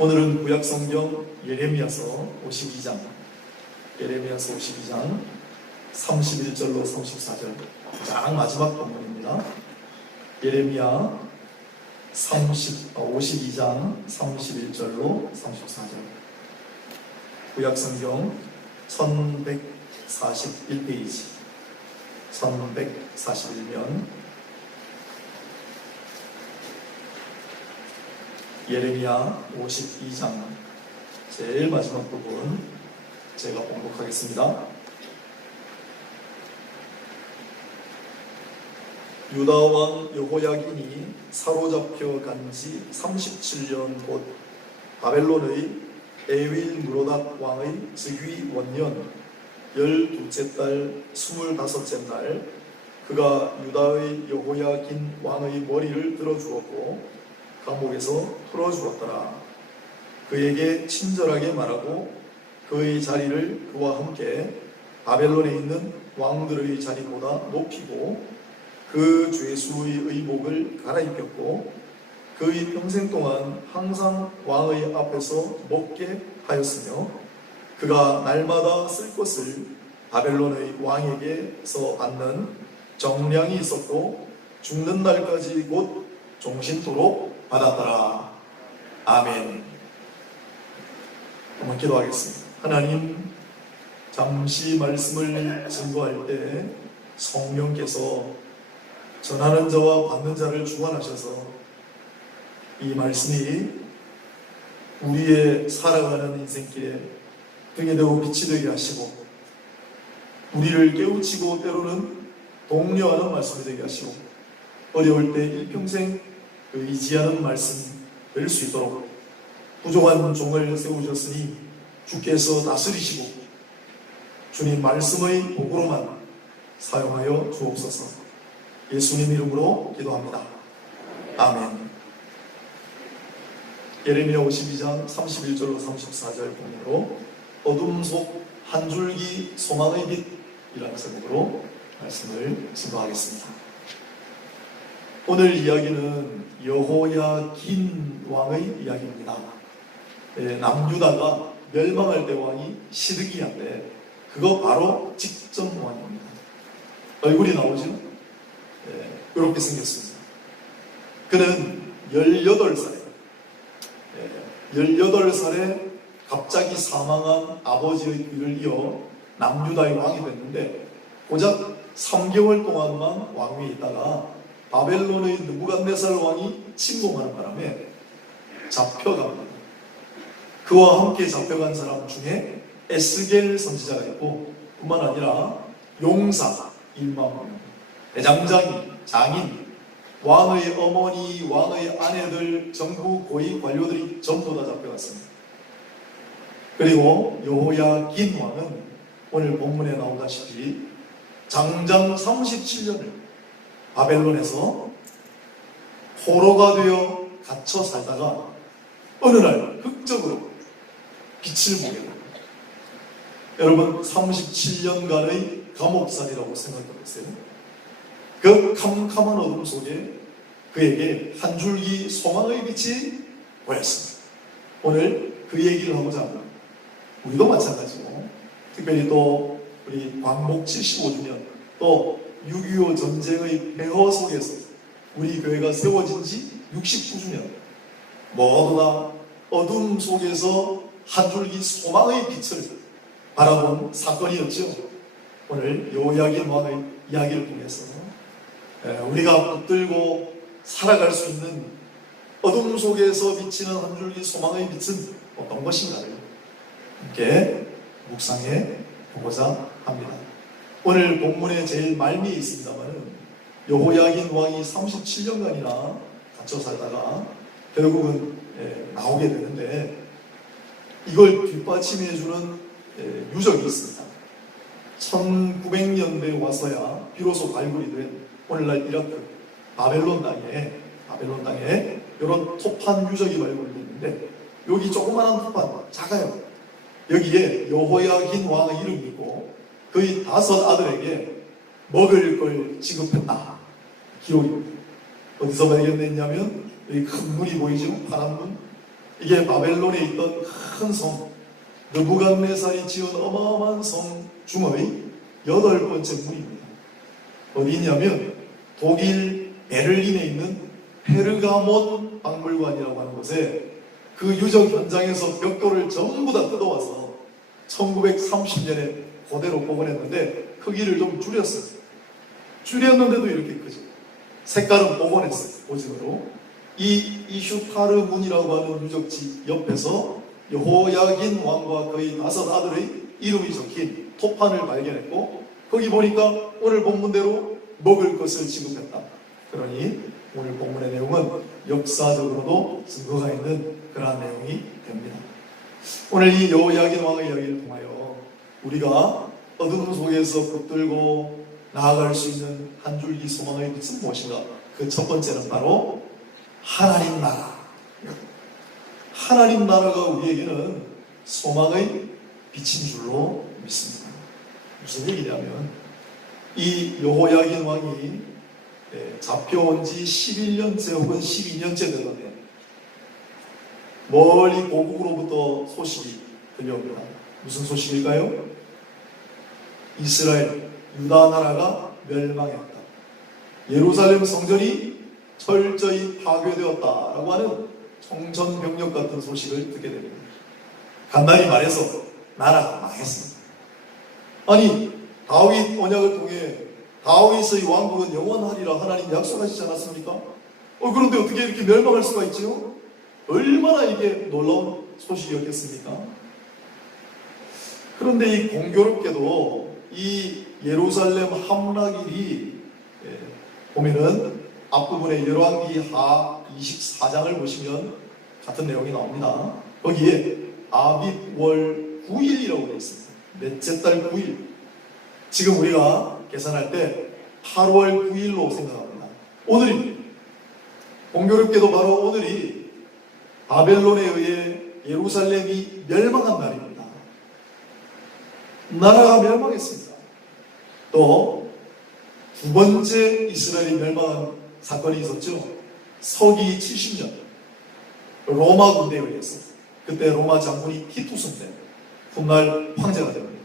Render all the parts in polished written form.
오늘은 구약성경 예레미야서 52장 31절로 34절 가장 마지막 본문입니다. 예레미야 52장 31절로 34절. 구약성경 1141페이지 1141면 예레미야 52장 제일 마지막 부분 제가 봉독하겠습니다. 유다 왕 여호야긴이 사로잡혀 간지 37년 곧 바벨론의 에윌므로닥 왕의 즉위 원년 12째 달 25째 날 그가 유다의 여호야긴 왕의 머리를 들어주었고 감옥에서 풀어주었더라. 그에게 친절하게 말하고 그의 자리를 그와 함께 바벨론에 있는 왕들의 자리보다 높이고 그 죄수의 의복을 갈아입혔고 그의 평생 동안 항상 왕의 앞에서 먹게 하였으며 그가 날마다 쓸 것을 바벨론의 왕에게서 받는 정량이 있었고 죽는 날까지 곧 종신토록 받았더라. 아멘. 한번 기도하겠습니다. 하나님, 잠시 말씀을 증거할 때 성령께서 전하는 자와 받는 자를 주관하셔서 이 말씀이 우리의 살아가는 인생길에 등에 대고 빛이 되게 하시고 우리를 깨우치고 때로는 독려하는 말씀이 되게 하시고 어려울 때 일평생 의지하는 말씀 될 수 있도록 부족한 종을 세우셨으니 주께서 다스리시고 주님 말씀의 복으로만 사용하여 주옵소서. 예수님 이름으로 기도합니다. 아멘. 예레미야 52장 31절로 34절 본문으로 어둠 속 한 줄기 소망의 빛이라는 제목으로 말씀을 증거하겠습니다. 오늘 이야기는 여호야긴 왕의 이야기입니다. 남유다가 멸망할 때 왕이 시드기야인데 그거 바로 직전 왕입니다. 얼굴이 나오죠? 이렇게 생겼습니다. 그는 18살에 18살에 갑자기 사망한 아버지의 뒤를 이어 남유다의 왕이 됐는데 고작 3개월 동안만 왕위에 있다가 바벨론의 느부갓네살 왕이 침공하는 바람에 잡혀갑니다. 그와 함께 잡혀간 사람 중에 에스겔 선지자가 있고 뿐만 아니라 용사 1만 명, 대장장이, 장인, 왕의 어머니, 왕의 아내들, 정부 고위 관료들이 전부 다 잡혀갔습니다. 그리고 여호야긴 왕은 오늘 본문에 나오다시피 장장 37년을 바벨론에서 포로가 되어 갇혀 살다가 어느 날 극적으로 빛을 보게 됩니다. 여러분 37년간의 감옥살이라고 생각해보세요. 그 캄캄한 어둠 속에 그에게 한 줄기 소망의 빛이 보였습니다. 오늘 그 얘기를 하고자 합니다. 우리도 마찬가지고 특별히 또 우리 광복 75주년 또 6.25 전쟁의 폐허 속에서 우리 교회가 세워진 지 69주년 모두 다 어둠 속에서 한 줄기 소망의 빛을 바라본 사건이었죠. 오늘 여호야긴 왕의 이야기를 통해서 우리가 붙들고 살아갈 수 있는 어둠 속에서 비치는 한 줄기 소망의 빛은 어떤 것인가를 함께 묵상해 보고자 합니다. 오늘 본문의 제일 말미에 있습니다만 여호야긴 왕이 37년간이나 갇혀 살다가 결국은 나오게 되는데 이걸 뒷받침해주는 유적이 있습니다. 1900년대에 와서야 비로소 발굴이 된 오늘날 이라크 바벨론 땅에 이런 토판 유적이 발굴됐는데 여기 조그마한 토판 작아요. 여기에 여호야긴 왕의 이름이 있고 그의 5 아들에게 먹을 걸 지급했다. 기록입니다. 어디서 발견됐냐면 여기 큰 문이 보이죠? 파란 문. 이게 바벨론에 있던 큰 성, 느부갓네살이 지은 어마어마한 성 중의 8번째 문입니다. 어디 있냐면 독일 베를린에 있는 페르가몬 박물관이라고 하는 곳에 그 유적 현장에서 벽돌을 전부 다 뜯어와서 1930년에 그대로 복원했는데 크기를 좀 줄였어요. 줄였는데도 이렇게 크죠. 색깔은 복원했어요. 오징어로. 이 이슈타르 문이라고 하는 유적지 옆에서 여호야긴 왕과 그의 5 아들의 이름이 적힌 토판을 발견했고, 거기 보니까 오늘 본문대로 먹을 것을 지급했다. 그러니 오늘 본문의 내용은 역사적으로도 증거가 있는 그러한 내용이 됩니다. 오늘 이 여호야긴 왕의 이야기를 통하여 우리가 어둠 속에서 붙들고 나아갈 수 있는 한 줄기 소망의 빛은 무엇인가? 그 첫 번째는 바로 하나님 나라. 하나님 나라가 우리에게는 소망의 빛인 줄로 믿습니다. 무슨 얘기냐면 이 여호야긴 왕이 잡혀온 지 11년째 혹은 12년째 되던데 멀리 고국으로부터 소식이 들려옵니다. 무슨 소식일까요? 이스라엘, 유다 나라가 멸망했다. 예루살렘 성전이 철저히 파괴되었다라고 하는 청천벽력 같은 소식을 듣게 됩니다. 간단히 말해서 나라가 망했습니다. 아니, 다윗 언약을 통해 다윗의 왕국은 영원하리라 하나님 약속하시지 않았습니까? 그런데 어떻게 이렇게 멸망할 수가 있지요? 얼마나 이게 놀라운 소식이었겠습니까? 그런데 이 공교롭게도 이 예루살렘 함락일이 보면은 앞부분에 열왕기 하 24장을 보시면 같은 내용이 나옵니다. 거기에 아빕월 9일이라고 되어 있습니다. 넷째 달 9일. 지금 우리가 계산할 때 8월 9일로 생각합니다. 오늘입니다. 공교롭게도 바로 오늘이 바벨론에 의해 예루살렘이 멸망한 날입니다. 나라가 멸망했습니다. 또 두 번째 이스라엘이 멸망한 사건이 있었죠. 서기 70년 로마 군대에 의해서, 그때 로마 장군이 티투스인데 훗날 황제가 됩니다.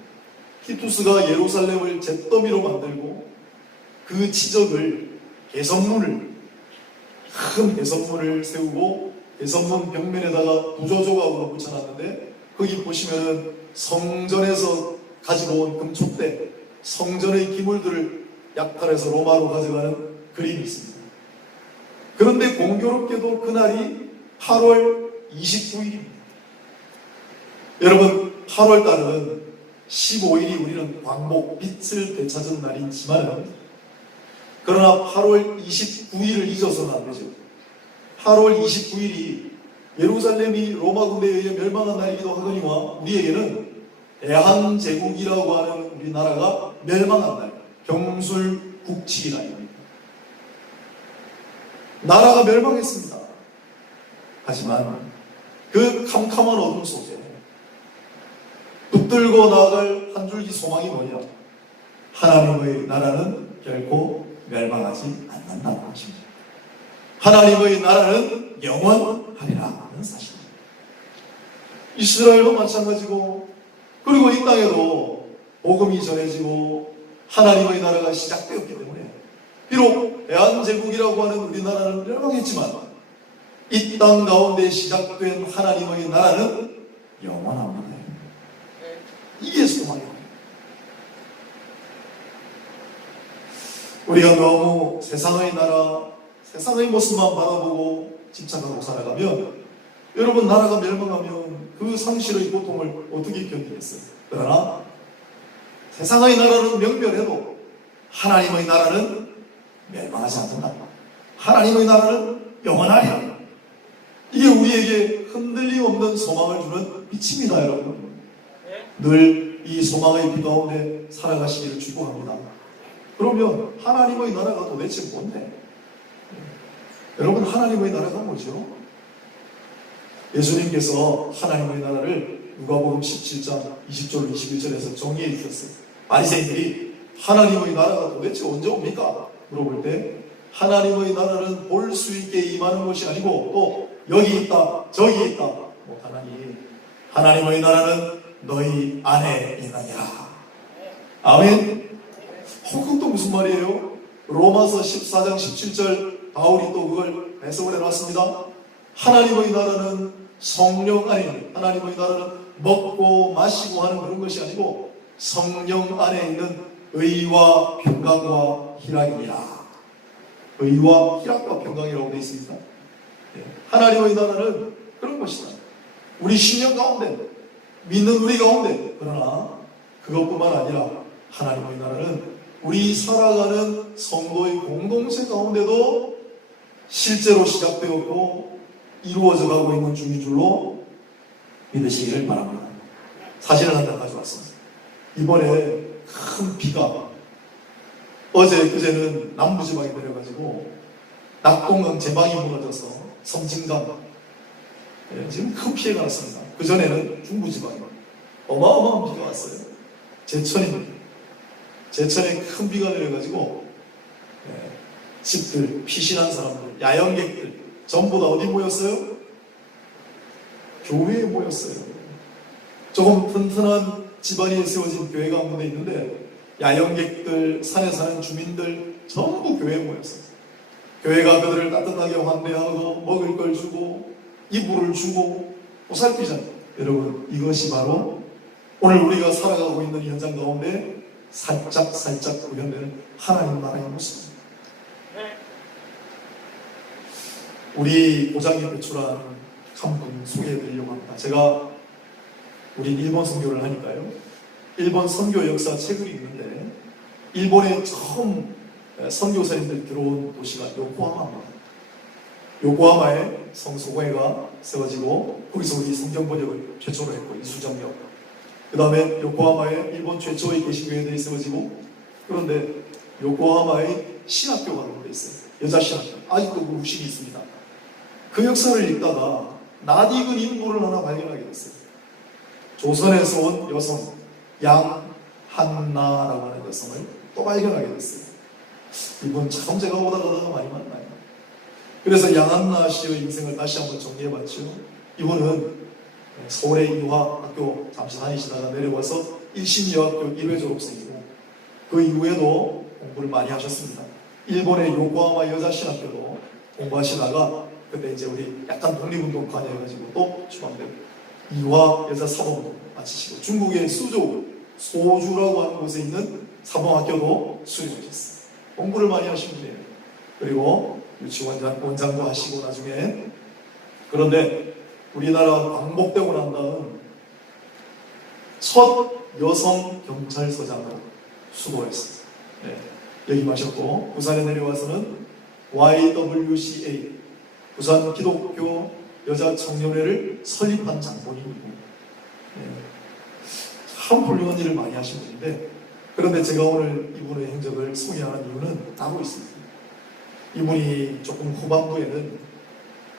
티투스가 예루살렘을 잿더미로 만들고 그 지적을 개성문을, 큰 개성문을 세우고 개성문 벽면에다가 구조조각으로 붙여놨는데, 거기 보시면은 성전에서 가지고 온 금촉대, 성전의 기물들을 약탈해서 로마로 가져가는 그림이 있습니다. 그런데 공교롭게도 그날이 8월 29일입니다. 여러분, 8월 달은 15일이 우리는 광복, 빛을 되찾은 날이지만, 그러나 8월 29일을 잊어서는 안 되죠. 8월 29일이 예루살렘이 로마 군대에 의해 멸망한 날이기도 하거니와 우리에게는 대한제국이라고 하는 우리나라가 멸망한 날, 병술국칙이 날입니다. 나라가 멸망했습니다. 하지만 그 캄캄한 어둠 속에 붙들고 나아갈 한 줄기 소망이 뭐냐? 하나님의 나라는 결코 멸망하지 않는다는 것입니다. 하나님의 나라는 영원하리라는 사실입니다. 이스라엘도 마찬가지고, 그리고 이 땅에도 복음이 전해지고 하나님의 나라가 시작되었기 때문에 비록 대한제국이라고 하는 우리나라는 멸망했지만 이 땅 가운데 시작된 하나님의 나라는 영원합니다. 이게 소망입니다. 우리가 너무 세상의 나라, 세상의 모습만 바라보고 집착하고 살아가면, 여러분, 나라가 멸망하면 그 상실의 고통을 어떻게 견디겠어요? 그러나 세상의 나라는 명멸해도 하나님의 나라는 멸망하지 않는다. 하나님의 나라는 영원하리라. 이게 우리에게 흔들림 없는 소망을 주는 빛입니다, 여러분. 늘 이 소망의 빛 가운데 살아가시기를 축복합니다. 그러면 하나님의 나라가 도대체 뭔데? 여러분, 하나님의 나라가 뭐죠? 예수님께서 하나님의 나라를 누가복음 17장 20절 21절에서 정의해 주셨어요. 바리새인들이 하나님의 나라가 도대체 언제 옵니까? 물어볼 때 하나님의 나라는 볼 수 있게 임하는 것이 아니고 또 여기 있다 저기 있다 못하나니 하나님의 나라는 너희 안에 있느니라. 아멘. 그것도 무슨 말이에요? 로마서 14장 17절 바울이 또 그걸 해석을 해놨습니다. 하나님의 나라는 성령 안에 있는, 하나님의 나라는 먹고 마시고 하는 그런 것이 아니고 성령 안에 있는 의와 평강과 희락이니라. 의와 희락과 평강이라고 되어 있습니다. 하나님의 나라는 그런 것이다. 우리 신령 가운데, 믿는 우리 가운데, 그러나 그것뿐만 아니라 하나님의 나라는 우리 살아가는 성도의 공동체 가운데도 실제로 시작되었고 이루어져 가고 있는 중인 줄로 믿으시기를 바랍니다. 사진을 한 장 가져왔습니다. 이번에 큰 비가 어제 그제는 남부지방에 내려가지고 낙동강 제방이 무너져서 섬진강 지금 큰 피해가 났습니다. 그전에는 중부지방에 어마어마한 비가 왔어요. 제천입니다. 제천에 큰 비가 내려가지고 집들, 피신한 사람들, 야영객들 전부 다 어디 모였어요? 교회에 모였어요. 조금 튼튼한 집안이 세워진 교회가 한 군데 있는데 야영객들, 산에 사는 주민들 전부 교회에 모였어요. 교회가 그들을 따뜻하게 환대하고 먹을 걸 주고 이불을 주고 보살피잖아요. 여러분, 이것이 바로 오늘 우리가 살아가고 있는 현장 가운데 살짝 구현되는 하나님 나라의 모습입니다. 우리 고장이 배출한 한 분 소개해드리려고 합니다. 제가 우리 일본 선교를 하니까요. 일본 선교 역사 책을 읽는데 일본에 처음 선교사님들 들어온 도시가 요코하마입니다. 요코하마에 성소회가 세워지고 거기서 우리 성경 번역을 최초로 했고 이수정역. 그 다음에 요코하마에 일본 최초의 개신교회들이 세워지고 그런데 요코하마에 신학교가 되어 있어요. 여자 신학교. 아직도 그 후식이 있습니다. 그 역사를 읽다가 낯익은 인물을 하나 발견하게 됐어요. 조선에서 온 여성 양한나라고 하는 여성을 또 발견하게 됐어요. 이분 참 제가 오다 가다가 많이 만나요. 그래서 양한나 씨의 인생을 다시 한번 정리해봤죠. 이분은 서울의 유학학교 잠시 다니시다가 내려와서 1심여학교 1회 졸업생이고 그 이후에도 공부를 많이 하셨습니다. 일본의 요코하마 여자신학교도 공부하시다가 그때 이제 우리 약간 독립운동 관여해가지고 또 추방되고 이화 여자사범도 마치시고 중국의 소주라고 하는 곳에 있는 사범학교도 수료하셨어요. 공부를 많이 하신 분이에요. 그리고 유치원장도 하시고 나중에 그런데 우리나라 광복되고 난 다음 첫 여성 경찰서장으로 수고했어요. 역임하셨고 부산에 내려와서는 YWCA 부산 기독교 여자 청년회를 설립한 장본인이고 참 훌륭한 일을 많이 하신 분인데 그런데 제가 오늘 이분의 행적을 소개하는 이유는 따로 있습니다. 이분이 조금 후반부에는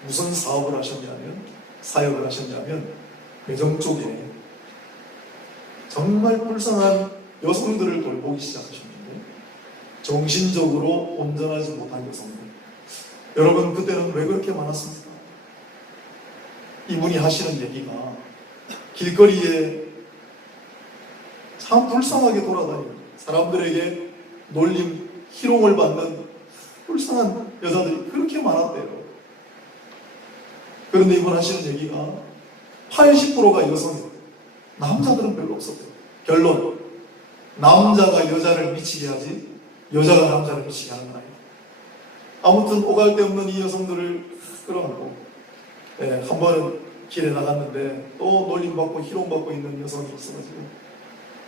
무슨 사업을 하셨냐면 사역을 하셨냐면 배정 쪽에 정말 불쌍한 여성들을 돌보기 시작하셨는데 정신적으로 온전하지 못한 여성들 여러분 그때는 왜 그렇게 많았습니까? 이분이 하시는 얘기가 길거리에 참 불쌍하게 돌아다니는 사람들에게 놀림, 희롱을 받는 불쌍한 여자들이 그렇게 많았대요. 그런데 이분 하시는 얘기가 80%가 여성이에요. 남자들은 별로 없었대요. 결론, 남자가 여자를 미치게 하지 여자가 남자를 미치게 하는 거예요. 아무튼 오갈 데 없는 이 여성들을 끌어안고 한 번은 길에 나갔는데 또 놀림받고 희롱받고 있는 여성이 있어가지고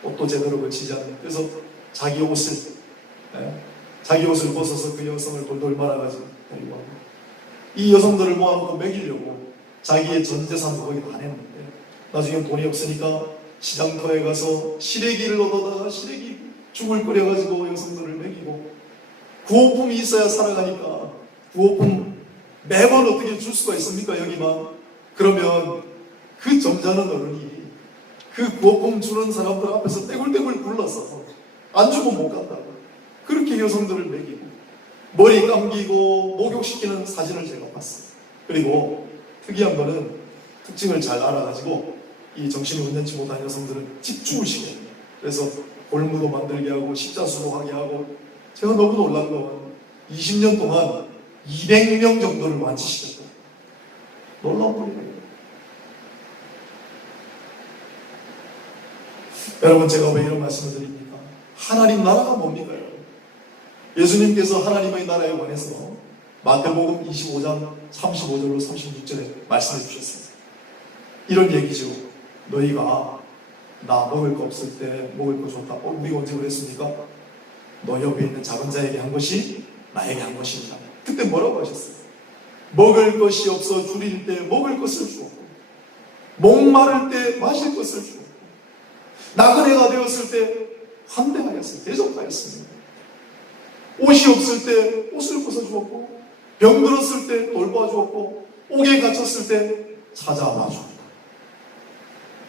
옷도 제대로 걸치지 않는 그래서 자기 옷을 벗어서 그 여성을 돌돌 말아가지고 데리고 하고 이 여성들을 모아놓고 먹이려고 자기의 전 재산도 거의 다 냈는데 나중에 돈이 없으니까 시장터에 가서 시래기를 얻어다가 시래기 죽을 끓여가지고 여성들을 먹이고 구호품이 있어야 살아가니까 구호품 매번 어떻게 줄 수가 있습니까? 여기만. 그러면 그 점잖은 어른이 그 구호품 주는 사람들 앞에서 떼굴떼굴 굴러서 안 주고 못 간다고. 그렇게 여성들을 먹이고 머리 감기고 목욕시키는 사진을 제가 봤어요. 그리고 특이한 거는 특징을 잘 알아가지고 이 정신이 온전치 못한 여성들은 집중을 시켜요. 그래서 골무도 만들게 하고 십자수도 하게 하고, 제가 너무 놀란 건 20년 동안 200명 정도를 완치시켰다. 놀라운 일이에요. 여러분, 제가 왜 이런 말씀을 드립니까? 하나님 나라가 뭡니까? 예수님께서 하나님의 나라에 관해서 마태복음 25장 35절로 36절에 말씀해 주셨습니다. 이런 얘기죠. 너희가 나 먹을 거 없을 때 먹을 거 줬다. 우리가 언제 그랬습니까? 너 옆에 있는 작은 자에게 한 것이 나에게 한 것입니다. 그때 뭐라고 하셨어요? 먹을 것이 없어 줄일 때 먹을 것을 주었고, 목마를 때 마실 것을 주었고, 나그네가 되었을 때 환대하였습니다. 대접하였습니다. 옷이 없을 때 옷을 벗어주었고, 병들었을 때 돌봐주었고, 옥에 갇혔을 때 찾아와 주었다.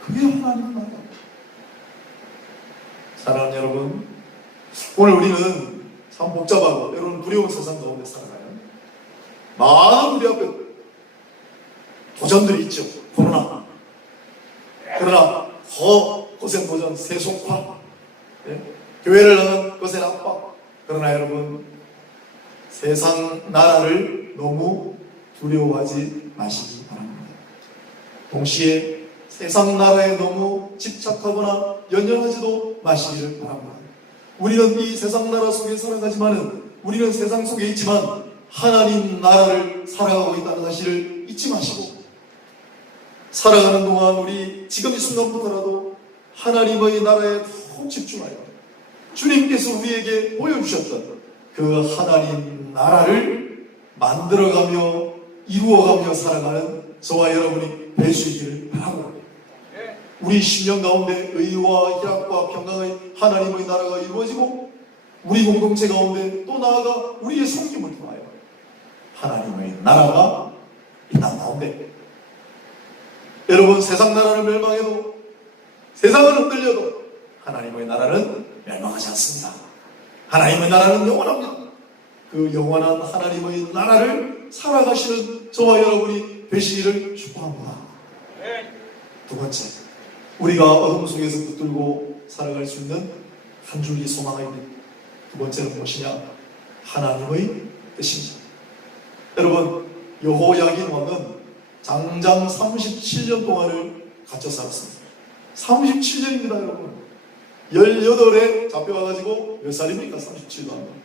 그게 하나님 나라. 사랑하는 여러분, 오늘 우리는 참 복잡하고 여러분 두려운 세상 가운데 살아가요. 많은 우리 앞에 도전들이 있죠. 코로나. 그러나 더 거센 도전, 세속화, 교회를 향한 거센 압박. 그러나 여러분, 세상 나라를 너무 두려워하지 마시기 바랍니다. 동시에 세상 나라에 너무 집착하거나 연연하지도 마시기를 바랍니다. 우리는 이 세상 나라 속에 살아가지만은, 우리는 세상 속에 있지만 하나님 나라를 살아가고 있다는 사실을 잊지 마시고, 살아가는 동안 우리 지금 이 순간부터라도 하나님의 나라에 더 집중하여 주님께서 우리에게 보여주셨던 그 하나님 나라를 만들어가며 이루어가며 살아가는 저와 여러분이 될 수 있기를 바랍니다. 우리 심령 가운데 의와 희락과 평강의 하나님의 나라가 이루어지고, 우리 공동체 가운데 또 나아가 우리의 섬김을 통하여 하나님의 나라가 이 땅 가운데, 여러분, 세상 나라는 멸망해도, 세상은 흔들려도 하나님의 나라는 멸망하지 않습니다. 하나님의 나라는 영원합니다. 그 영원한 하나님의 나라를 살아가시는 저와 여러분이 되시기를 축복합니다. 두 번째, 우리가 어둠 속에서 붙들고 살아갈 수 있는 한 줄기 소망의 빛. 두 번째는 무엇이냐? 하나님의 뜻입니다. 여러분, 여호야긴 왕은 장장 37년 동안을 갇혀 살았습니다. 37년입니다, 여러분. 18에 잡혀와가지고 몇 살입니까? 37도 안 돼요.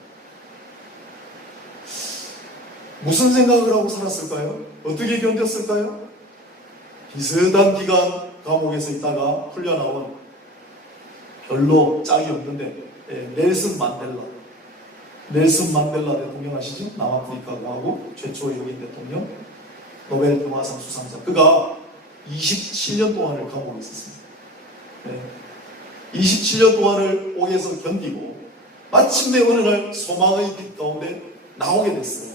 무슨 생각을 하고 살았을까요? 어떻게 견뎠을까요? 비슷한 기간 감옥에서 있다가 풀려나온 별로 짝이 없는데 넬슨 만델라 대통령 아시죠? 남아프리카하고 최초의 여인 대통령, 노벨 평화상 수상자. 그가 27년 동안을 감옥에 있었습니다. 27년 동안을 옥에서 견디고 마침내 어느 날 소망의 빛 가운데 나오게 됐어요.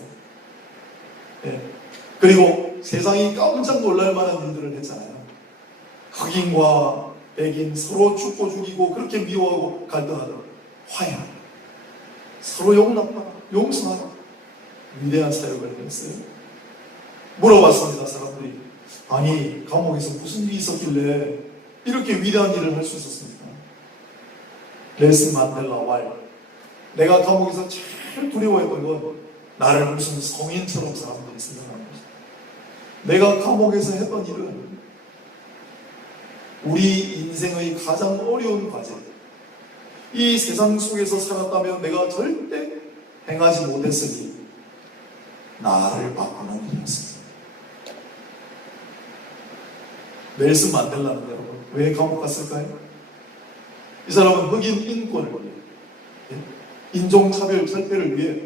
그리고 세상이 깜짝 놀랄 만한 일들을 했잖아요. 흑인과 백인 서로 죽고 죽이고 그렇게 미워하고 갈등하던 화해하라, 서로 용납하라, 용서하라, 위대한 사역을 했어요. 물어봤습니다, 사람들이. 아니, 감옥에서 무슨 일이 있었길래 이렇게 위대한 일을 할 수 있었습니까? 넬슨 만델라 왈, 내가 감옥에서 제일 두려워했던 건 나를 무슨 성인처럼 사람들이 생각하는 것이다. 내가 감옥에서 했던 일은 우리 인생의 가장 어려운 과제, 이 세상 속에서 살았다면 내가 절대 행하지 못했으니 나를 바꾸는 일이었습니다. 넬슨 만델라는 여러분 왜 감옥 갔을까요? 이 사람은 흑인 인권을 위해, 인종차별 철폐를 위해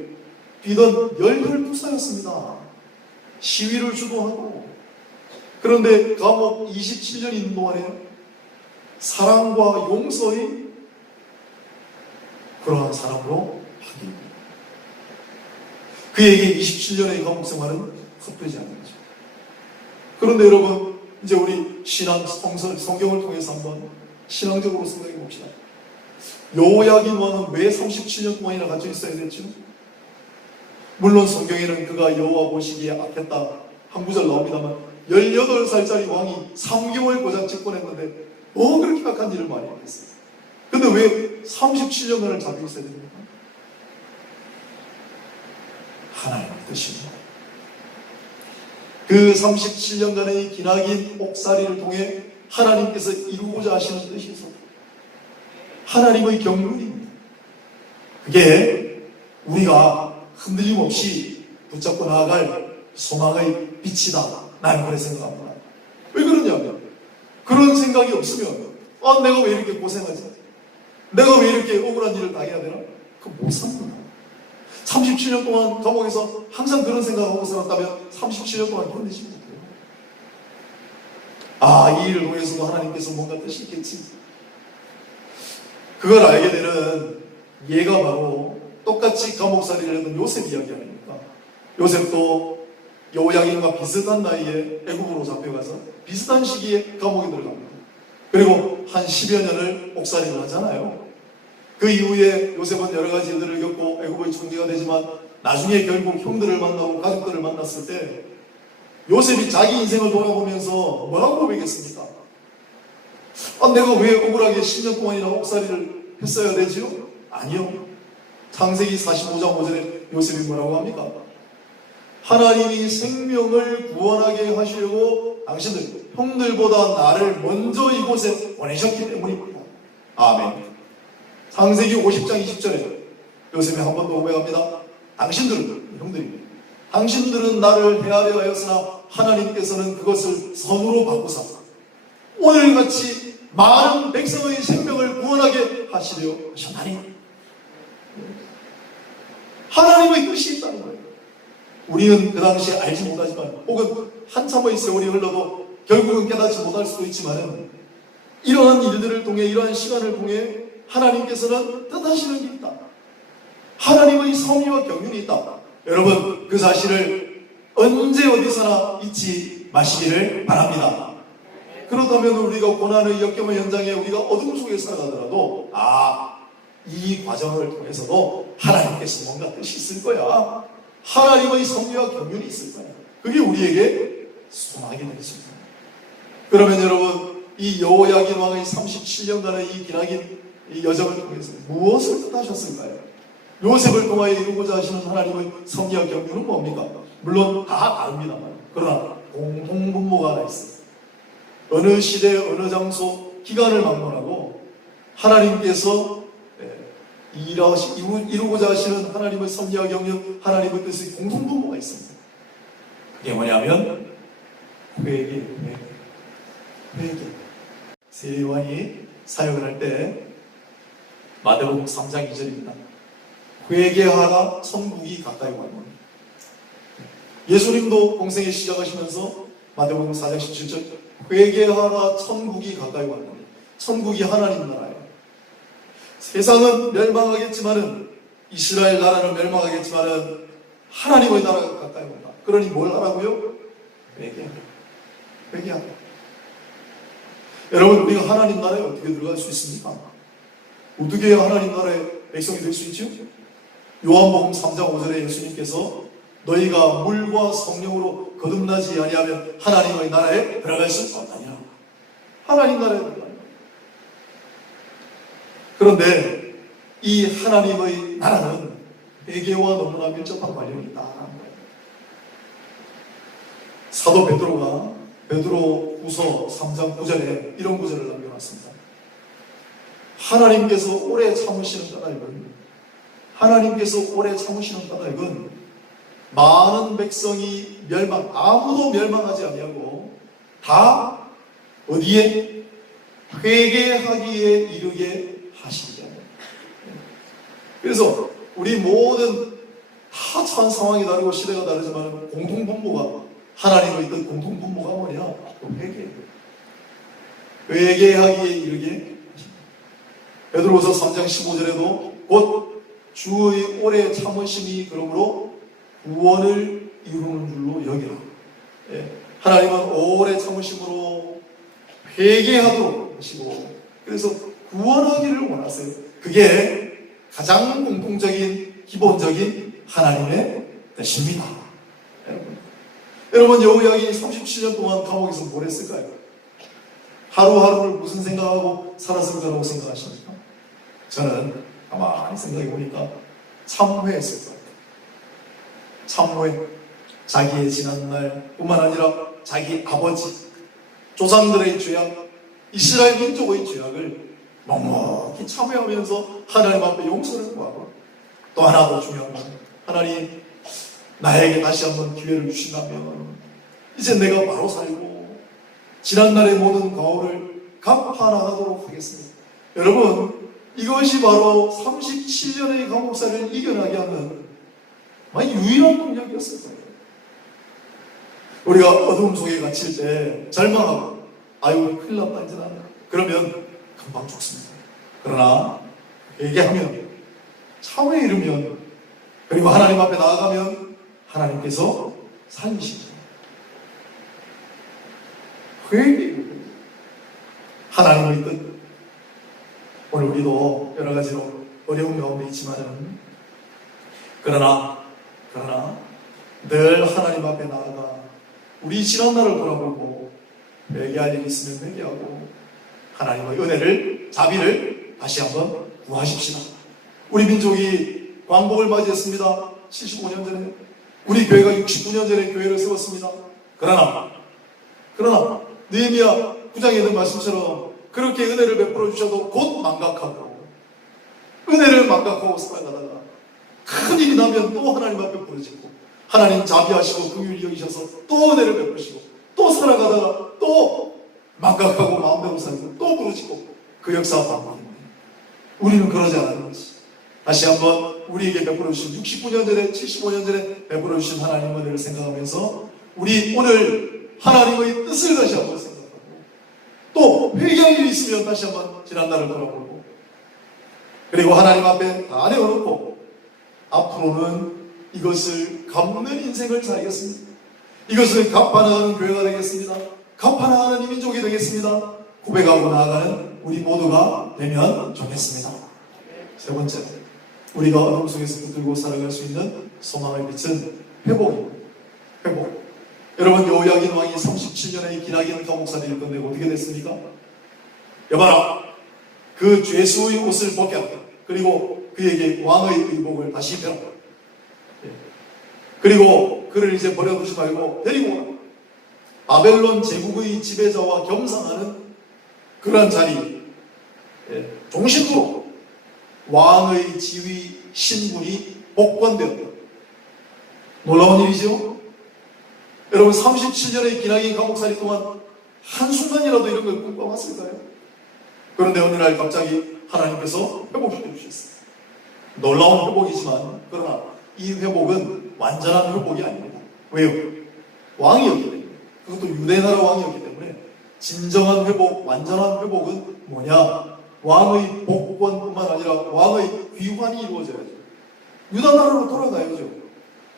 뛰던 열혈투사였습니다. 시위를 주도하고. 그런데 감옥 27년 있는 동안에 사랑과 용서의 그러한 사람으로 바뀝니다. 그에게 27년의 감옥 생활은 헛되지 않은 거죠. 그런데 여러분, 이제 우리 신앙 성경을 통해서 한번 신앙적으로 생각해 봅시다. 여호야긴 왕은 왜 37년 동안이나 갇혀 있어야 됐죠? 물론 성경에는 그가 여호와 보시기에 악했다 한 구절 나옵니다만 18살짜리 왕이 3개월 고작 집권했는데 뭐 그렇게 악한 일을 많이 했겠어요. 근데 왜 37년간을 잡혀 있어야 됩니까? 하나님의 뜻입니다. 그 37년간의 기나긴 옥살이를 통해 하나님께서 이루고자 하시는 뜻이 있습니다. 하나님의 경륜입니다. 그게 우리가 흔들림 없이 붙잡고 나아갈 소망의 빛이다. 나는 그렇게 생각합니다. 왜 그러냐면 그런 생각이 없으면 내가 왜 이렇게 고생하지? 내가 왜 이렇게 억울한 일을 당해야 되나? 그거 못 삽니다. 37년 동안 감옥에서 항상 그런 생각하고 살았다면 37년 동안 견디지 못해요. 이 일을 통해서도 하나님께서 뭔가 뜻이 있겠지. 그걸 알게 되는 예가 바로 똑같이 감옥살이를 했던 요셉 이야기 아닙니까? 요셉도 여호야긴과 비슷한 나이에 애굽으로 잡혀가서 비슷한 시기에 감옥에 들어갑니다. 그리고 한 10여 년을 옥살이를 하잖아요. 그 이후에 요셉은 여러 가지 일들을 겪고 애굽의 총리가 되지만 나중에 결국 형들을 만나고 가족들을 만났을 때 요셉이 자기 인생을 돌아보면서 뭐라고 고백했습니까? 내가 왜 억울하게 10년 동안이나 옥살이를 했어야 되지요? 아니요. 창세기 45장 5절에 요셉이 뭐라고 합니까? 하나님이 생명을 구원하게 하시려고 당신들 형들보다 나를 먼저 이곳에 보내셨기 때문입니다. 아멘. 창세기 50장 20절에 요셉이 한 번 더 고백합니다. 당신들은 나를 헤아려 하였으나 하나님께서는 그것을 선으로 바꾸사 오늘같이 많은 백성의 생명을 구원하게 하시려 하셨나니. 하나님의 뜻이 있다는 거예요. 우리는 그 당시에 알지 못하지만 혹은 한참의 세월이 흘러도 결국은 깨닫지 못할 수도 있지만 이러한 일들을 통해 이러한 시간을 통해 하나님께서는 뜻하시는 게 있다. 하나님의 섭리와 경륜이 있다. 여러분 그 사실을 언제 어디서나 잊지 마시기를 바랍니다. 그렇다면 우리가 고난의 역경의 현장에 우리가 어둠 속에 살아가더라도 이 과정을 통해서도 하나님께서 뭔가 뜻이 있을 거야. 하나님의 섭리와 경륜이 있을 거야. 그게 우리에게 소망이 되겠습니다. 그러면 여러분 이 여호야긴 왕의 37년간의 이 기나긴 이 여정을 통해서 무엇을 뜻하셨을까요? 요셉을 통하여 이루고자 하시는 하나님의 섭리와 경륜은 뭡니까? 물론 다 다릅니다만 그러나 공통분모가 하나 있어요. 어느 시대 어느 장소 기간을 막론하고 하나님께서 이루고자 하시는 하나님의 섭리와 경륜 하나님의 뜻의 공통분모가 있습니다. 그게 뭐냐면 회개. 세례요한이 사역을 할 때 마태복음 3장 2절입니다. 회개하라 천국이 가까이 왔노니. 예수님도 공생에 시작하시면서 마태복음 4장 17절 회개하라 천국이 가까이 왔노니. 천국이 하나님 나라예요. 세상은 멸망하겠지만은 이스라엘 나라는 멸망하겠지만은 하나님의 나라가 가까이 온다. 그러니 뭘 하라고요? 회개하라. 여러분 우리가 하나님 나라에 어떻게 들어갈 수 있습니까? 어떻게 해야 하나님 나라의 백성이 될 수 있죠? 요한복음 3장 5절에 예수님께서 너희가 물과 성령으로 거듭나지 아니하면 하나님의 나라에 들어갈 수 없느니라. 하나님 나라에 들어가요. 그런데 이 하나님의 나라는 회개와 너무나 밀접한 관련이 있다는 거예요. 사도 베드로가 베드로후서 3장 9절에 이런 구절을 남겨놨습니다. 하나님께서 오래 참으시는 까닭은 많은 백성이 아무도 멸망하지 아니하고 다 어디에? 회개하기에 이르게 하시리라. 그래서 우리 모든 다 참 상황이 다르고 시대가 다르지만 공통분모가 하나님의 뜻 공통분모가 뭐냐? 회개예요. 회개하기에 이르게 하십니다. 베드로후서 3장 15절에도 곧 주의 오래 참으심이 그러므로 구원을 이루는 줄로 여기라. 하나님은 오래 참으심으로 회개하도록 하시고 그래서 구원하기를 원하세요. 그게 가장 공통적인 기본적인 하나님의 뜻입니다. 여러분, 여호야긴이 37년 동안 감옥에서 뭘 했을까요? 하루하루를 무슨 생각하고 살았을 거라고 생각하십니까? 저는 가만히 생각해 보니까 참회했을 거예요. 참회. 자기의 지난날 뿐만 아니라 자기 아버지, 조상들의 죄악, 이스라엘 민족의 죄악을 넉넉히 참회하면서 하나님 앞에 용서를 구하고, 또 하나 더 중요한 건, 하나님 나에게 다시 한번 기회를 주신다면 이제 내가 바로 살고 지난날의 모든 과오를 갚아나가도록 하겠습니다. 여러분, 이것이 바로 37년의 감옥살이를 이겨나게 하는 유일한 동력이었을 거예요. 우리가 어둠 속에 갇힐 때 절망하고 아유 큰일 났다 이제 나는, 그러면 금방 죽습니다. 그러나 회개하면, 차후에 이르면, 그리고 하나님 앞에 나아가면 하나님께서 살리시죠. 회개, 하나님의 뜻. 오늘 우리도 여러 가지로 어려운 가운데 있지만은, 그러나 늘 하나님 앞에 나아가 우리 지난날을 돌아보고 회개할 일이 있으면 회개하고 하나님의 은혜를, 자비를 다시 한번 구하십시다. 우리 민족이 광복을 맞이했습니다. 75년 전에. 우리 교회가 69년 전에 교회를 세웠습니다. 그러나 느헤미야 9장에 있는 말씀처럼 그렇게 은혜를 베풀어 주셔도 곧 망각하고, 은혜를 망각하고 살아가다가 큰 일이 나면 또 하나님 앞에 부르짖고, 하나님 자비하시고 긍휼히 여기셔서 또 은혜를 베푸시고, 또 살아가다가 또 망각하고 마음대로 살고 또 부르짖고, 그 역사가 반복입니다. 우리는 그러지 않는 것이, 다시 한번 우리에게 베풀어 주신 69년 전에 75년 전에 베풀어 주신 하나님의 은혜를 생각하면서 우리 오늘 하나님의 뜻을 다시 한번 생각하고, 또 회개할 일이 있으면 다시 한번 지난날을 돌아보고, 그리고 하나님 앞에 다 내어놓고 앞으로는 이것을 갚는 인생을 살겠습니다. 이것을 갚아나가는 교회가 되겠습니다. 갚아나가는 이 민족이 되겠습니다. 고백하고 나아가는 우리 모두가 되면 좋겠습니다. 세 번째, 우리가 어둠 속에서 붙들고 살아갈 수 있는 소망의 빛은 회복입니다. 회복. 여러분, 여호야긴 왕이 37년의 기나긴 감옥살이를 끝내고 어떻게 됐습니까? 여봐라, 그 죄수의 옷을 벗겨라. 그리고 그에게 왕의 의복을 다시 입혀라. 그리고 그를 이제 버려두지 말고 데리고 오라. 바벨론 제국의 지배자와 겸상하는 그러한 자리, 종신부로 왕의 지위 신분이 복권되었다. 놀라운 일이죠? 여러분, 37년의 기나긴 감옥살이 동안 한순간이라도 이런 걸 꿈꿔봤을까요? 그런데 어느 날 갑자기 하나님께서 회복시켜 주셨어요. 놀라운 회복이지만, 그러나 이 회복은 완전한 회복이 아닙니다. 왜요? 왕이었기 때문에. 그것도 유대나라 왕이었기 때문에 진정한 회복, 완전한 회복은 뭐냐? 왕의 복권뿐만 아니라 왕의 귀환이 이루어져야죠. 유다나라로 돌아가야죠.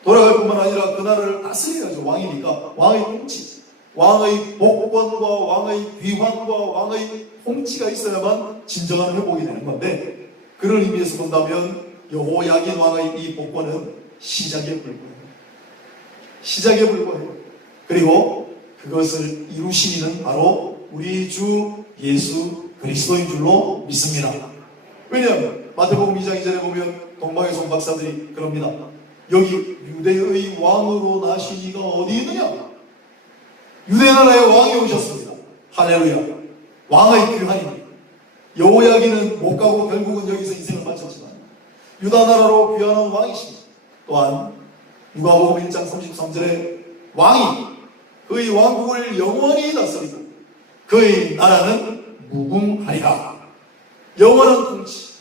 돌아갈 뿐만 아니라 그 나라를 다스려야죠. 왕이니까 왕의 통치, 왕의 복권과 왕의 귀환과 왕의 통치가 있어야만 진정한 회복이 되는 건데, 그런 의미에서 본다면 여호야긴 왕의 이 복권은 시작에 불과해요. 시작에 불과해요. 그리고 그것을 이루신 이는 바로 우리 주 예수 그리스도인 줄로 믿습니다. 왜냐하면 마태복음 2장 2절에 보면 동방의 송 박사들이 그럽니다. 여기 유대의 왕으로 나신 이가 어디 있느냐? 유대나라의 왕이 오셨습니다. 할렐루야. 왕의 귀환입니다. 여호야긴은 못 가고 결국은 여기서 인생을 마쳤지만 유다나라로 귀환한 왕이십니다. 또한 누가복음 1장 33절에 왕이 그의 왕국을 영원히 다스리고 그의 나라는 무궁하리라. 영원한 통치,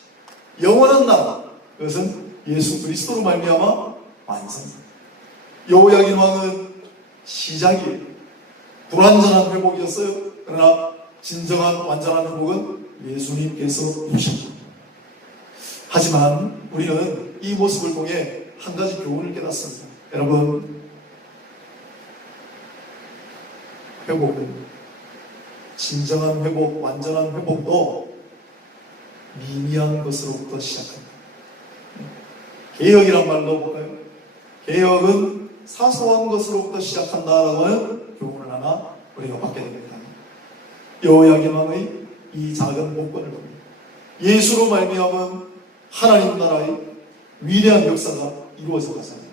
영원한 나라, 그것은 예수 그리스도로 말미암아 완성입니다. 여호야긴 왕은 시작이에요. 불완전한 회복이었어요. 그러나 진정한 완전한 회복은 예수님께서 주십니다. 하지만 우리는 이 모습을 통해 한 가지 교훈을 깨닫습니다. 여러분, 회복은, 진정한 회복, 완전한 회복도 미미한 것으로부터 시작합니다. 개혁이란 말로 볼까요? 개혁은 사소한 것으로부터 시작한다라고 하는 교훈을 하나 우리가 받게 됩니다. 여호야김왕의 이 작은 목권을 봅니다. 예수로 말미암은 하나님 나라의 위대한 역사가 이루어져 가잖아요.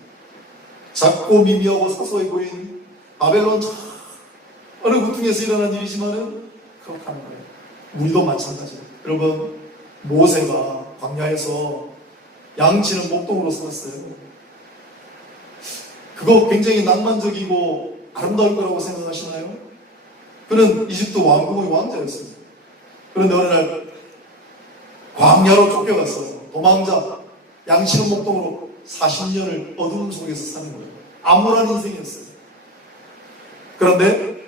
작고 미미하고 사소해 보이는 바벨론 어느 구퉁에서 일어난 일이지만은 그렇게 하는 거예요. 우리도 마찬가지예요. 여러분, 모세가 광야에서 양치는 목동으로 살았어요. 그거 굉장히 낭만적이고 아름다울 거라고 생각하시나요? 그는 이집트 왕국의 왕자였어요. 그런데 어느 날 광야로 쫓겨가서 도망자 양치는 목동으로 40년을 어두움 속에서 사는 거예요. 암울한 인생이었어요. 그런데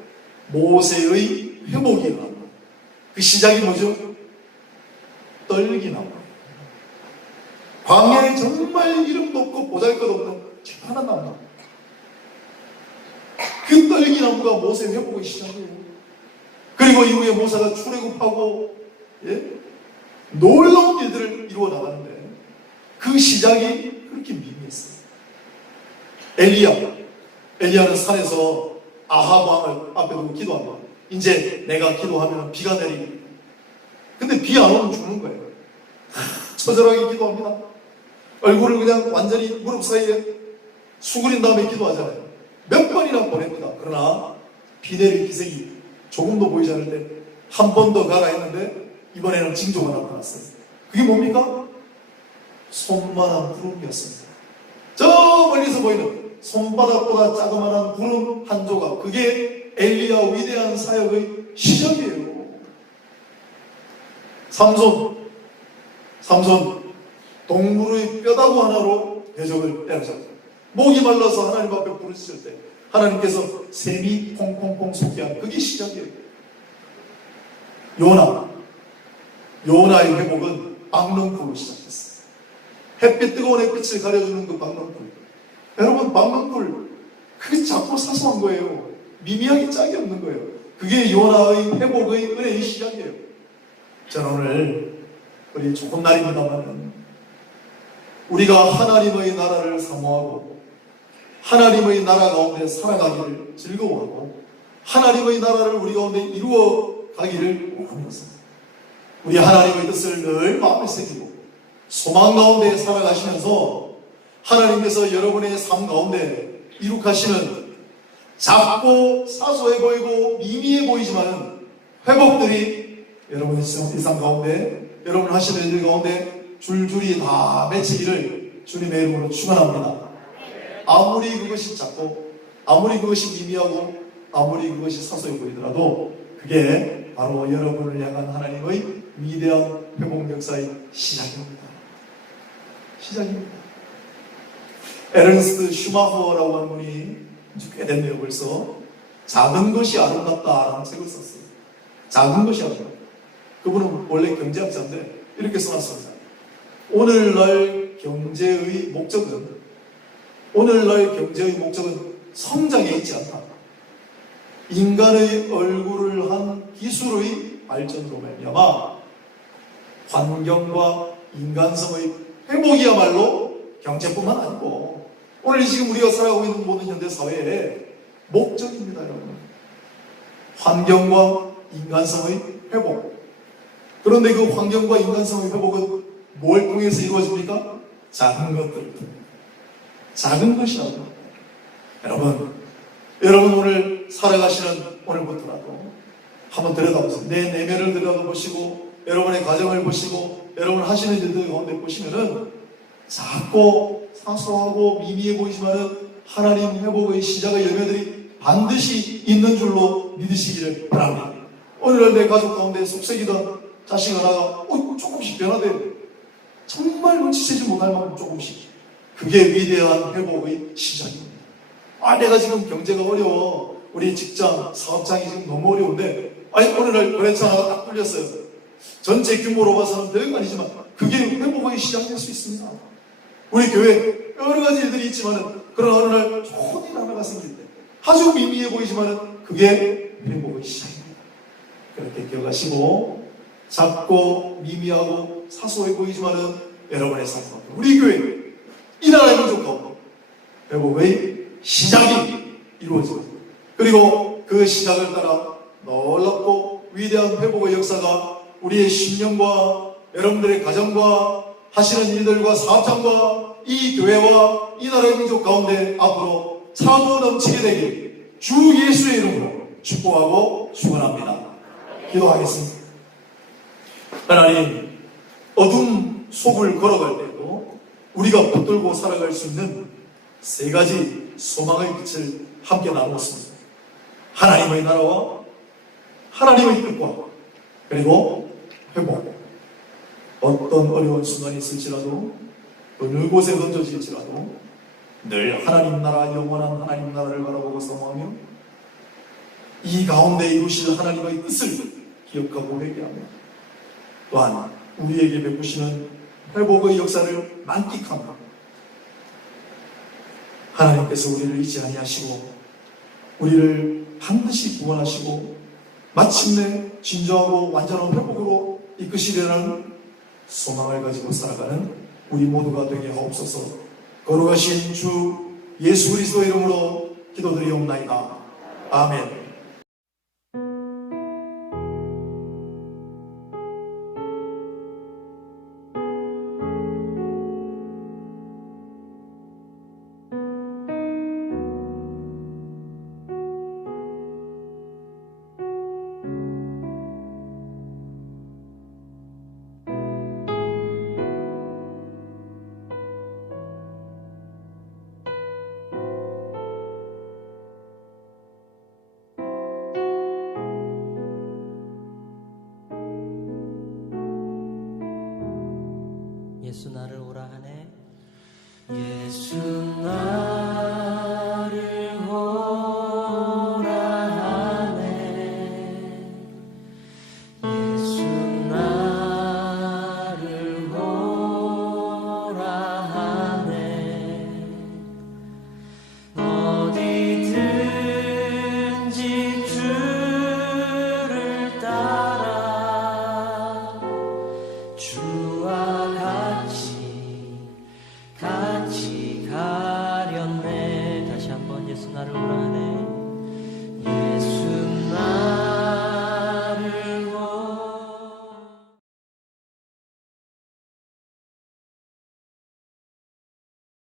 모세의 회복이 일어납니다. 그 시작이 뭐죠? 떨기 나무예요. 광야에 정말 이름도 없고 보잘것없는 조그마한 나무. 그 떨기 나무가 모세 회복의 시작이에요. 그리고 이후에 모세가 출애굽하고 놀라운 일들을 이루어 나가는데 그 시작이 그렇게 미미했어요. 엘리야는 산에서 아합 왕을 앞에 두고 기도합니다. 이제 내가 기도하면 비가 내리고, 근데 비 안 오면 죽는 거예요. 처절하게 기도합니다. 얼굴을 그냥 완전히 무릎 사이에 수그린 다음에 기도하잖아요. 몇 번이나 보냅니다. 그러나 비 내릴 기색이 조금도 보이지 않는데 한 번 더 가라 했는데 이번에는 징조가 나타났어요. 그게 뭡니까? 손만한 구름이었습니다. 저 멀리서 보이는 손바닥보다 자그마한 구름 한 조각, 그게 엘리야 위대한 사역의 시작이에요. 삼손 동물의 뼈다구 하나로 대적을 때려잡고 목이 말라서 하나님 앞에 부르짖을 때 하나님께서 샘이 퐁퐁퐁 솟게 한 그게 시작이에요. 요나의 회복은 박능풀로 시작했어요. 뜨거운 햇빛을 가려주는 그 박능풀. 여러분, 박능풀 그게 자꾸 사소한 거예요. 미미하게 짝이 없는 거예요. 그게 요나의 회복의 은혜의 시작이에요. 저는 오늘 우리 좋은 날입니다만 우리가 하나님의 나라를 사모하고 하나님의 나라 가운데 살아가기를 즐거워하고 하나님의 나라를 우리 가운데 이루어 가기를 원하면서 우리 하나님의 뜻을 늘 마음에 새기고 소망 가운데 살아가시면서 하나님께서 여러분의 삶 가운데 이룩하시는 작고 사소해 보이고 미미해 보이지만 회복들이 여러분의 일상 가운데 여러분 하시는 일 가운데 줄줄이 다 맺히기를 주님의 이름으로 축원합니다. 아무리 그것이 작고 아무리 그것이 미미하고 아무리 그것이 사소해 보이더라도 그게 바로 여러분을 향한 하나님의 위대한 회복 역사의 시작입니다. 에른스트 슈마허라고 하는 분이 꽤 됐네요. 벌써 작은 것이 아름답다라는 책을 썼어요. 작은 것이 아름답다. 그분은 원래 경제학자인데 이렇게 써놨습니다. 오늘날 경제의 목적은 성장에 있지 않다. 인간의 얼굴을 한 기술의 발전으로 말미암아 환경과 인간성의 회복이야말로 경제뿐만 아니고 오늘 지금 우리가 살아가고 있는 모든 현대 사회의 목적입니다, 여러분. 환경과 인간성의 회복. 그런데 그 환경과 인간성의 회복은 뭘 통해서 이루어집니까? 작은 것들을 통해서. 작은 것이라고. 여러분 오늘 살아가시는 오늘부터라도 한번 들여다보세요. 내 내면을 들여다보시고 여러분의 가정을 보시고 여러분 하시는 일들 가운데 보시면은 작고 사소하고 미미해 보이지만은 하나님 회복의 시작의 열매들이 반드시 있는 줄로 믿으시기를 바랍니다. 오늘날 내 가족 가운데 속색이던 자식 하나가 조금씩 변화돼요. 정말 눈치채지 못할 만큼 조금씩. 그게 위대한 회복의 시작입니다. 내가 지금 경제가 어려워. 우리 직장, 사업장이 지금 너무 어려운데 어느 날 거래처 하나가 딱 뚫렸어요. 전체 규모로 봐서는 별거 아니지만 그게 회복의 시작이 될 수 있습니다. 우리 교회 여러 가지 일들이 있지만 그런 어느 날 좋은 일 하나가 생길 때 아주 미미해 보이지만 그게 회복의 시작입니다. 그렇게 기억하시고 작고 미미하고 사소해 보이지만 여러분의 삶 가운데 우리 교회 이 나라의 민족 가운데 회복의 시작이 이루어져요. 그리고 그 시작을 따라 놀랍고 위대한 회복의 역사가 우리의 심령과 여러분들의 가정과 하시는 일들과 사업장과 이 교회와 이 나라의 민족 가운데 앞으로 차고 넘치게 되길 주 예수의 이름으로 축복하고 축원합니다. 기도하겠습니다. 하나님, 어둠 속을 걸어갈 때도 우리가 붙들고 살아갈 수 있는 세 가지 소망의 빛을 함께 나누었습니다. 하나님의 나라와 하나님의 뜻과 그리고 회복. 어떤 어려운 순간이 있을지라도 어느 곳에 던져질지라도 늘 하나님 나라, 영원한 하나님 나라를 바라보고 사모하며 이 가운데 이루실 하나님의 뜻을 기억하고 회개합니다. 또한 우리에게 베푸시는 회복의 역사를 만끽합니다. 하나님께서 우리를 잊지 아니하시고 우리를 반드시 구원하시고 마침내 진정하고 완전한 회복으로 이끄시려는 소망을 가지고 살아가는 우리 모두가 되게 하옵소서. 거룩하신 주 예수 그리스도 이름으로 기도드리옵나이다. 아멘. 예수 나를 오라 하네. 예수 나를 오라 하네. 예수 나를 오라 하네. 어디든지 주를 따라 주와